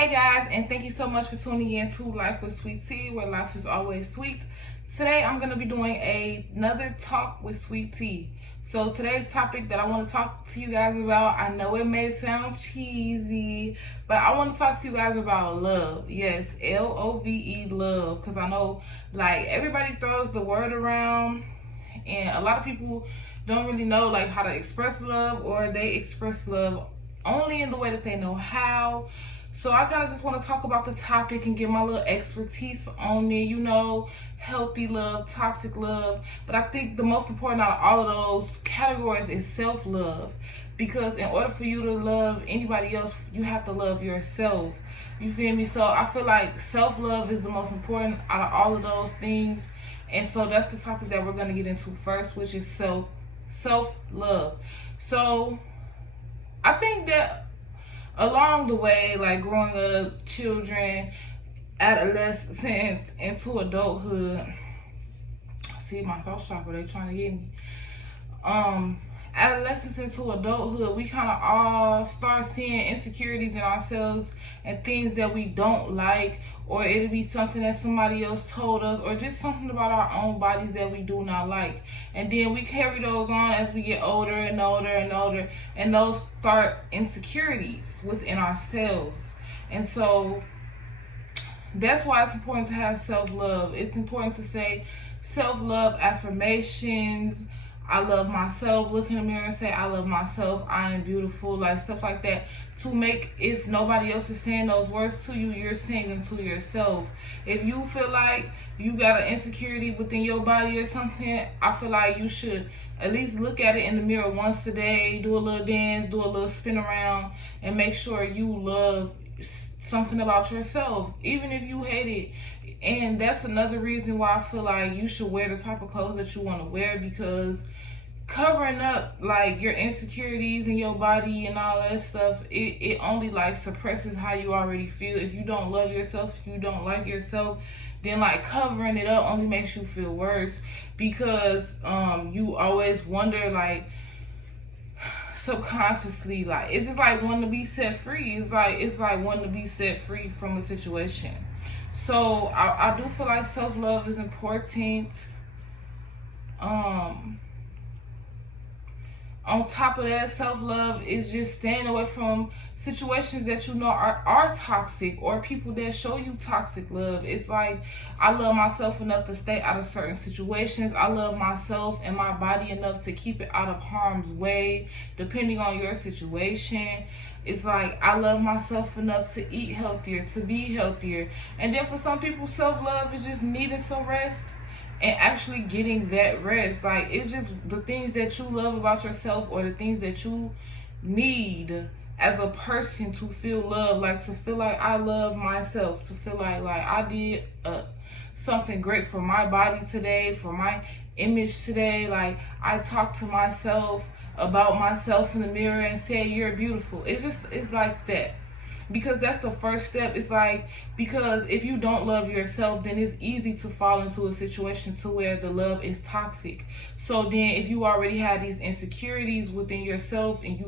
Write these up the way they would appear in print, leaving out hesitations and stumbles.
Hey guys, and thank you so much for tuning in to Life with Sweet Tea, where life is always sweet. Today I'm going to be doing another talk with Sweet Tea. So today's topic that I want to talk to you guys about, I know it may sound cheesy, but I want to talk to you guys about love. Yes, Love, love, because I know like everybody throws the word around, and a lot of people don't really know like how to express love, or they express love only in the way that they know how. So I kind of just want to talk about the topic and give my little expertise on it, healthy love, toxic love. But I think the most important out of all of those categories is self-love. Because in order for you to love anybody else, you have to love yourself. You feel me? So I feel like self-love is the most important out of all of those things. And so that's the topic that we're going to get into first, which is self-love. So I think that along the way, like growing up, children, adolescence, into adulthood. See my throat chakra, they trying to get me. Adolescence into adulthood, we kind of all start seeing insecurities in ourselves and things that we don't like, or it'll be something that somebody else told us, or just something about our own bodies that we do not like. And then we carry those on as we get older and older and older, and those start insecurities within ourselves. And so that's why it's important to have self-love. It's important to say self-love affirmations. I love myself. Look in the mirror and say, I love myself. I am beautiful. Like stuff like that. To make, if nobody else is saying those words to you, you're saying them to yourself. If you feel like you got an insecurity within your body or something, I feel like you should at least look at it in the mirror once a day. Do a little dance, do a little spin around, and make sure you love something about yourself, even if you hate it. And that's another reason why I feel like you should wear the type of clothes that you want to wear, because covering up like your insecurities in your body and all that stuff, it only like suppresses how you already feel. If you don't love yourself, if you don't like yourself, then like covering it up only makes you feel worse, because you always wonder, like subconsciously, like it's just like wanting to be set free. It's like wanting to be set free from a situation. So I do feel like self-love is important. On top of that, self-love is just staying away from situations that you know are toxic, or people that show you toxic love. It's like, I love myself enough to stay out of certain situations. I love myself and my body enough to keep it out of harm's way, depending on your situation. It's like, I love myself enough to eat healthier, to be healthier. And then for some people, self-love is just needing some rest and actually getting that rest. Like, it's just the things that you love about yourself, or the things that you need as a person to feel love, like to feel like I love myself, to feel like I did something great for my body today, for my image today. Like, I talked to myself about myself in the mirror and said, you're beautiful. It's like that. Because that's the first step. It's like, because if you don't love yourself, then it's easy to fall into a situation to where the love is toxic. So then if you already have these insecurities within yourself, and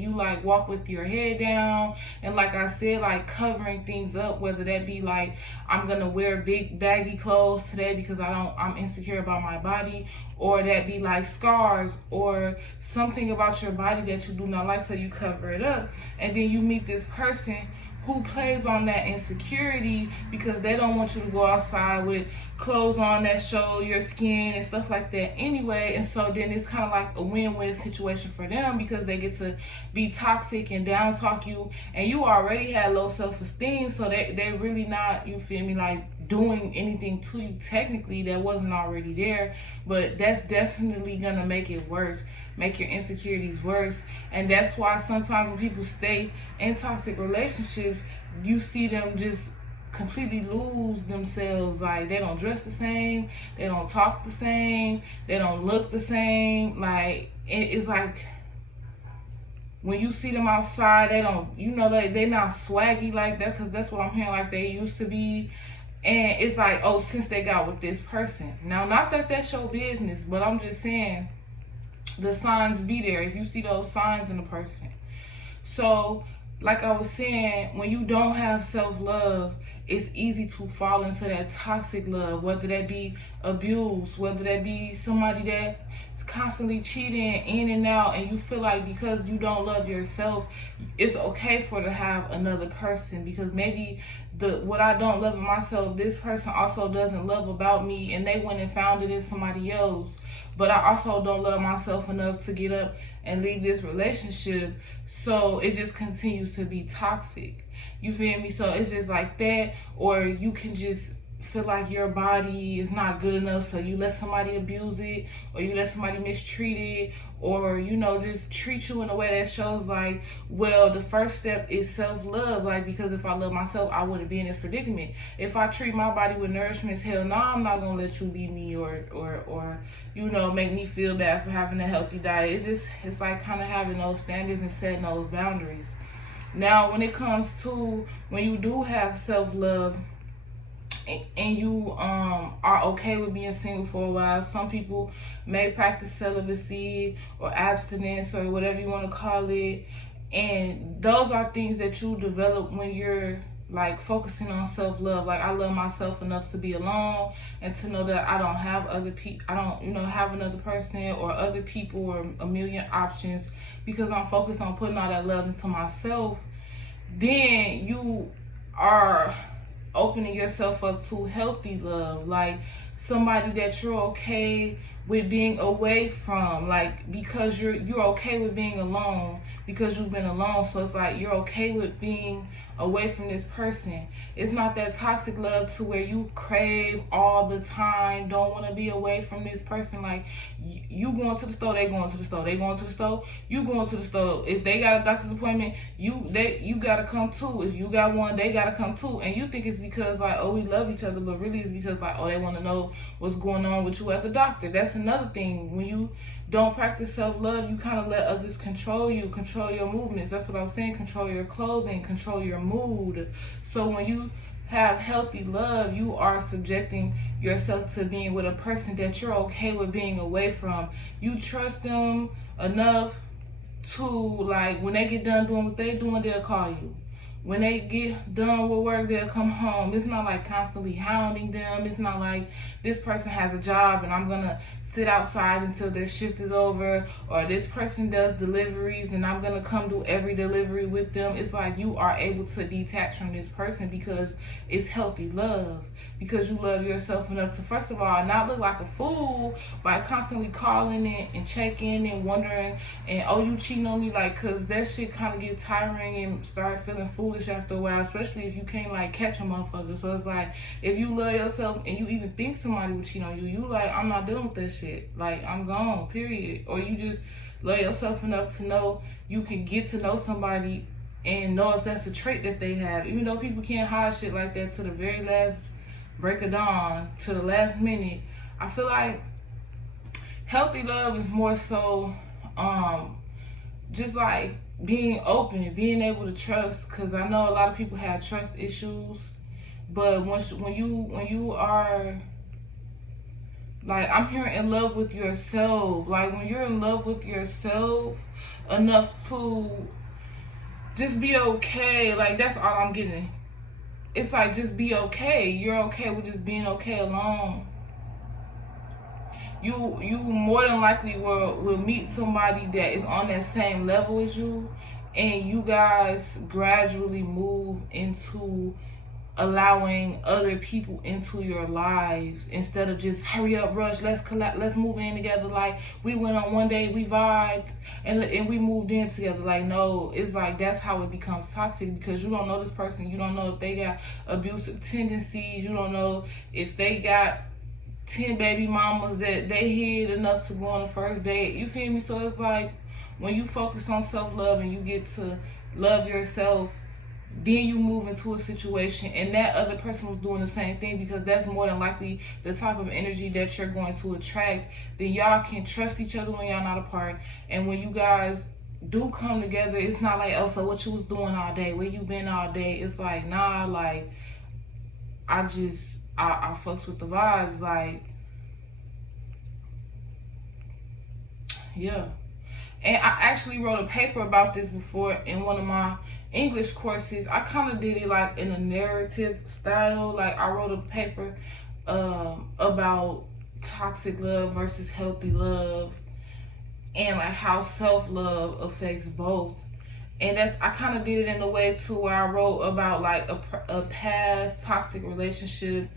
you like walk with your head down, and like I said, like covering things up, whether that be like, I'm gonna wear big baggy clothes today because I'm insecure about my body, or that be like scars or something about your body that you do not like, so you cover it up. And then you meet this person who plays on that insecurity, because they don't want you to go outside with clothes on that show your skin and stuff like that anyway. And so then it's kind of like a win-win situation for them, because they get to be toxic and down talk you, and you already had low self-esteem, so they really not, you feel me, like doing anything to you technically that wasn't already there. But that's definitely gonna make it worse, make your insecurities worse. And that's why sometimes when people stay in toxic relationships, you see them just completely lose themselves. Like, they don't dress the same, they don't talk the same, they don't look the same. Like, it's like when you see them outside, they don't, they not swaggy like that, because that's what I'm hearing, like they used to be. And it's like, oh, since they got with this person. Now, not that that's your business, but I'm just saying the signs be there if you see those signs in a person. So like I was saying, when you don't have self-love, it's easy to fall into that toxic love, whether that be abuse, whether that be somebody that's constantly cheating in and out, and you feel like because you don't love yourself, it's okay for to have another person, because maybe the what I don't love in myself, this person also doesn't love about me, and they went and found it in somebody else. But I also don't love myself enough to get up and leave this relationship, so it just continues to be toxic. You feel me? So it's just like that. Or you can just feel like your body is not good enough, so you let somebody abuse it, or you let somebody mistreat it, or just treat you in a way that shows like, well, the first step is self-love. Like, because if I love myself, I wouldn't be in this predicament. If I treat my body with nourishment, hell no, I'm not gonna let you leave me, or make me feel bad for having a healthy diet. It's like kind of having those standards and setting those boundaries. Now, when it comes to when you do have self-love, and you are okay with being single for a while, some people may practice celibacy or abstinence or whatever you want to call it, and those are things that you develop when you're like focusing on self-love. Like, I love myself enough to be alone and to know that I don't have other people, I don't have another person or other people or a million options, because I'm focused on putting all that love into myself. Then you are opening yourself up to healthy love, like somebody that you're okay with being away from, like, because you're okay with being alone because you've been alone. So it's like you're okay with being away from this person. It's not that toxic love to where you crave all the time, don't want to be away from this person. Like, you going to the store, they going to the store, they going to the store, you going to the store. If they got a doctor's appointment, you gotta come too. If you got one, they gotta come too. And you think it's because like, oh, we love each other, but really it's because like, oh, they want to know what's going on with you at the doctor. That's another thing. When you don't practice self-love, you kind of let others control you, control your movements. That's what I was saying. Control your clothing, control your mood. So when you have healthy love, you are subjecting yourself to being with a person that you're okay with being away from. You trust them enough to, like, when they get done doing what they doing, they'll call you. When they get done with work, they'll come home. It's not like constantly hounding them. It's not like this person has a job and I'm gonna sit outside until their shift is over, or this person does deliveries and I'm gonna come do every delivery with them. It's like you are able to detach from this person because it's healthy love, because you love yourself enough to, first of all, not look like a fool by constantly calling it and checking and wondering and, oh, you cheating on me, like, cause that shit kind of get tiring and start feeling foolish after a while, especially if you can't like catch a motherfucker. So it's like, if you love yourself and you even think somebody would cheat on you, you like, I'm not dealing with that shit. Like, I'm gone, period. Or you just love yourself enough to know you can get to know somebody and know if that's a trait that they have. Even though people can't hide shit like that to the very last break of dawn, to the last minute. I feel like healthy love is more so just like being open and being able to trust, because I know a lot of people have trust issues. But when you are, like, I'm hearing in love with yourself, like when you're in love with yourself enough to just be okay, like that's all I'm getting. It's like, just be okay. You're okay with just being okay alone. You more than likely will meet somebody that is on that same level as you, and you guys gradually move into allowing other people into your lives instead of just hurry up, rush, let's move in together. Like, we went on one day, we vibed, and we moved in together. Like, no, it's like that's how it becomes toxic, because you don't know this person. You don't know if they got abusive tendencies. You don't know if they got 10 baby mamas that they hid enough to go on the first date. You feel me? So it's like, when you focus on self-love and you get to love yourself, then you move into a situation and that other person was doing the same thing, because that's more than likely the type of energy that you're going to attract. Then y'all can trust each other when y'all not apart. And when you guys do come together, it's not like, oh, so what you was doing all day, where you been all day. It's like, nah, like, I fucks with the vibes. Like, yeah. And I actually wrote a paper about this before in one of my English courses, I kind of did it like in a narrative style. Like I wrote a paper about toxic love versus healthy love, and like how self-love affects both. And that's, I kind of did it in a way to where I wrote about like a past toxic relationship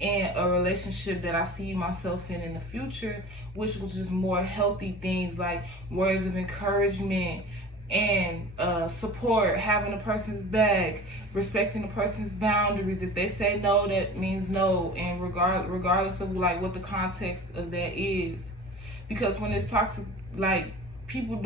and a relationship that I see myself in the future, which was just more healthy things like words of encouragement and support, having a person's back, respecting the person's boundaries. If they say no, that means no, and regardless of like what the context of that is. Because when it's toxic, like people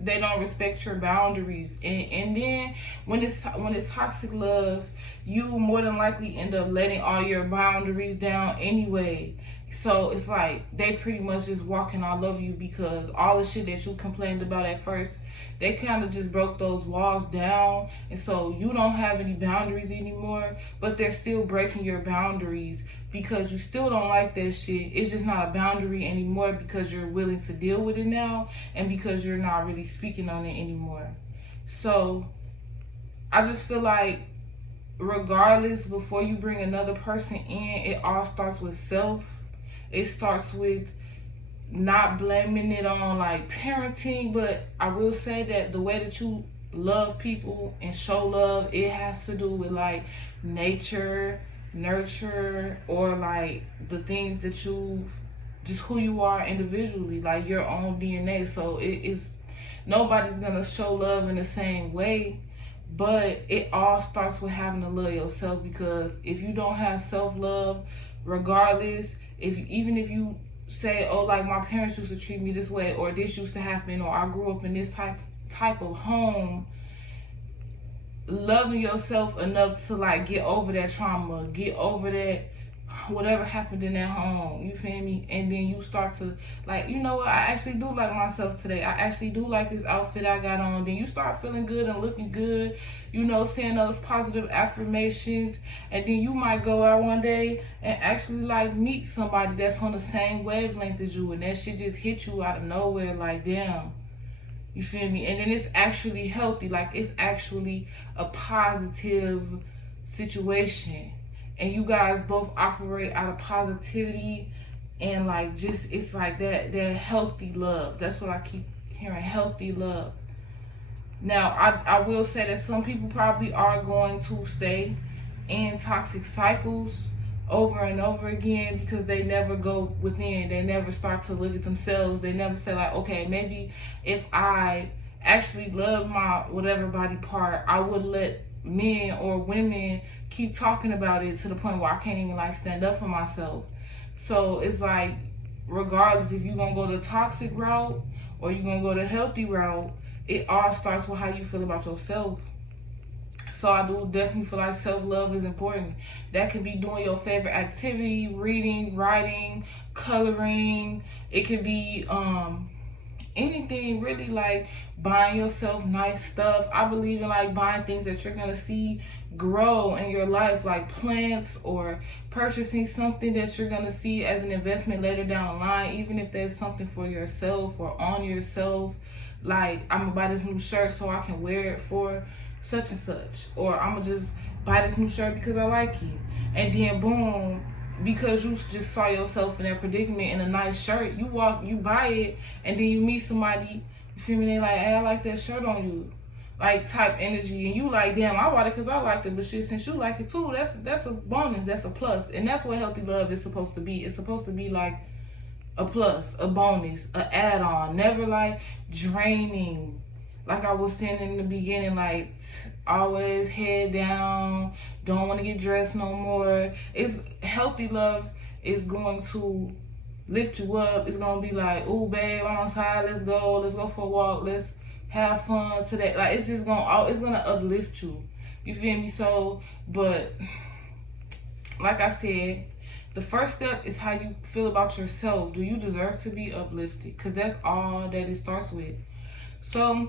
they don't respect your boundaries, and then when it's toxic love, you more than likely end up letting all your boundaries down anyway. So it's like they pretty much just walking all over you, because all the shit that you complained about at first, they kind of just broke those walls down, and so you don't have any boundaries anymore, but they're still breaking your boundaries because you still don't like that shit. It's just not a boundary anymore because you're willing to deal with it now, and because you're not really speaking on it anymore. So I just feel like regardless, before you bring another person in, it all starts with self. It starts with not blaming it on like parenting, but I will say that the way that you love people and show love, it has to do with like nature, nurture, or like the things that you've, just who you are individually, like your own DNA. So it is, nobody's gonna show love in the same way, but it all starts with having to love yourself. Because if you don't have self-love, regardless, even if you say, oh, like my parents used to treat me this way, or this used to happen, or I grew up in this type of home, loving yourself enough to like get over that trauma, get over that whatever happened in that home, you feel me? And then you start to like, you know what, I actually do like myself today, I actually do like this outfit I got on. Then you start feeling good and looking good, you know, saying those positive affirmations. And then you might go out one day and actually like meet somebody that's on the same wavelength as you, and that shit just hit you out of nowhere, like damn, you feel me? And then it's actually healthy, like it's actually a positive situation, and you guys both operate out of positivity, and like just, it's like that healthy love. That's what I keep hearing, healthy love. Now I will say that some people probably are going to stay in toxic cycles over and over again because they never go within, they never start to look at themselves, they never say like, okay, maybe if I actually love my whatever body part, I would let men or women keep talking about it to the point where I can't even like stand up for myself. So it's like, regardless if you're gonna go the toxic route or you're gonna go the healthy route, it all starts with how you feel about yourself. So I do definitely feel like self-love is important. That could be doing your favorite activity, reading, writing, coloring. It could be anything really, like buying yourself nice stuff. I believe in like buying things that you're gonna see grow in your life, like plants, or purchasing something that you're gonna see as an investment later down the line, even if there's something for yourself or on yourself. Like, I'm gonna buy this new shirt so I can wear it for such and such, or I'm gonna just buy this new shirt because I like it. And then boom, because you just saw yourself in that predicament in a nice shirt, you buy it, and then you meet somebody, you feel me, they like, hey, I like that shirt on you, like type energy, and you like, damn, I bought it because I liked it, but shit, since you like it too, that's a bonus, that's a plus. And that's what healthy love is supposed to be. It's supposed to be like a plus, a bonus, a add-on, never like draining. Like I was saying in the beginning, like always head down, don't want to get dressed no more. It's healthy love is going to lift you up. It's gonna be like, ooh babe, I'm outside, let's go for a walk, let's have fun today. Like it's gonna uplift you. You feel me? So, but like I said, the first step is how you feel about yourself. Do you deserve to be uplifted? Because that's all that it starts with. So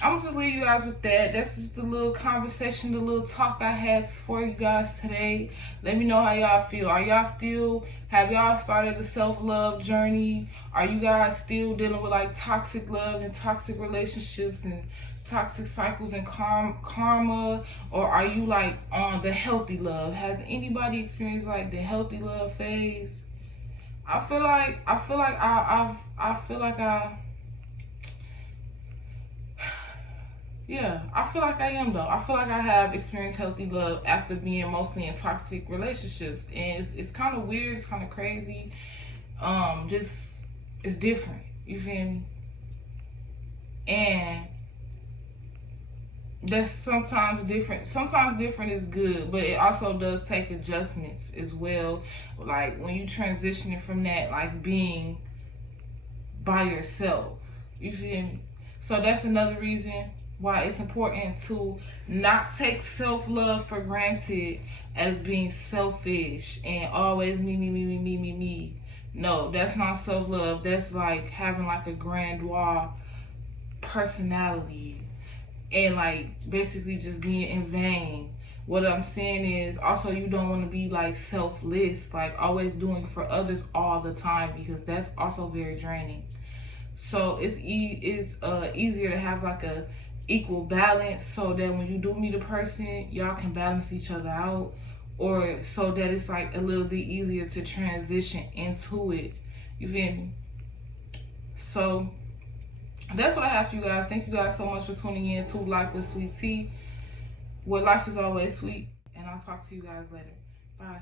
I'm gonna just leave you guys with that. That's just the little conversation, the little talk I had for you guys today. Let me know how y'all feel. Have y'all started the self-love journey? Are you guys still dealing with like toxic love and toxic relationships and toxic cycles and karma, or are you like on the healthy love? Has anybody experienced like the healthy love phase? I feel like yeah, I feel like I am though. I feel like I have experienced healthy love after being mostly in toxic relationships, and it's kind of weird. It's kind of crazy. Just it's different. You feel me? And that's sometimes different. Sometimes different is good, but it also does take adjustments as well. Like when you transitioning from that, like being by yourself. You feel me? So that's another reason why it's important to not take self-love for granted as being selfish and always me. No, that's not self-love. That's like having like a grandeur personality and like basically just being in vain. What I'm saying is also you don't want to be like selfless, like always doing for others all the time, because that's also very draining. So it's easier to have like a equal balance, so that when you do meet a person, y'all can balance each other out, or so that it's like a little bit easier to transition into it. You feel me? So that's what I have for you guys. Thank you guys so much for tuning in to Life with Sweet Tea, where life is always sweet. And I'll talk to you guys later. Bye.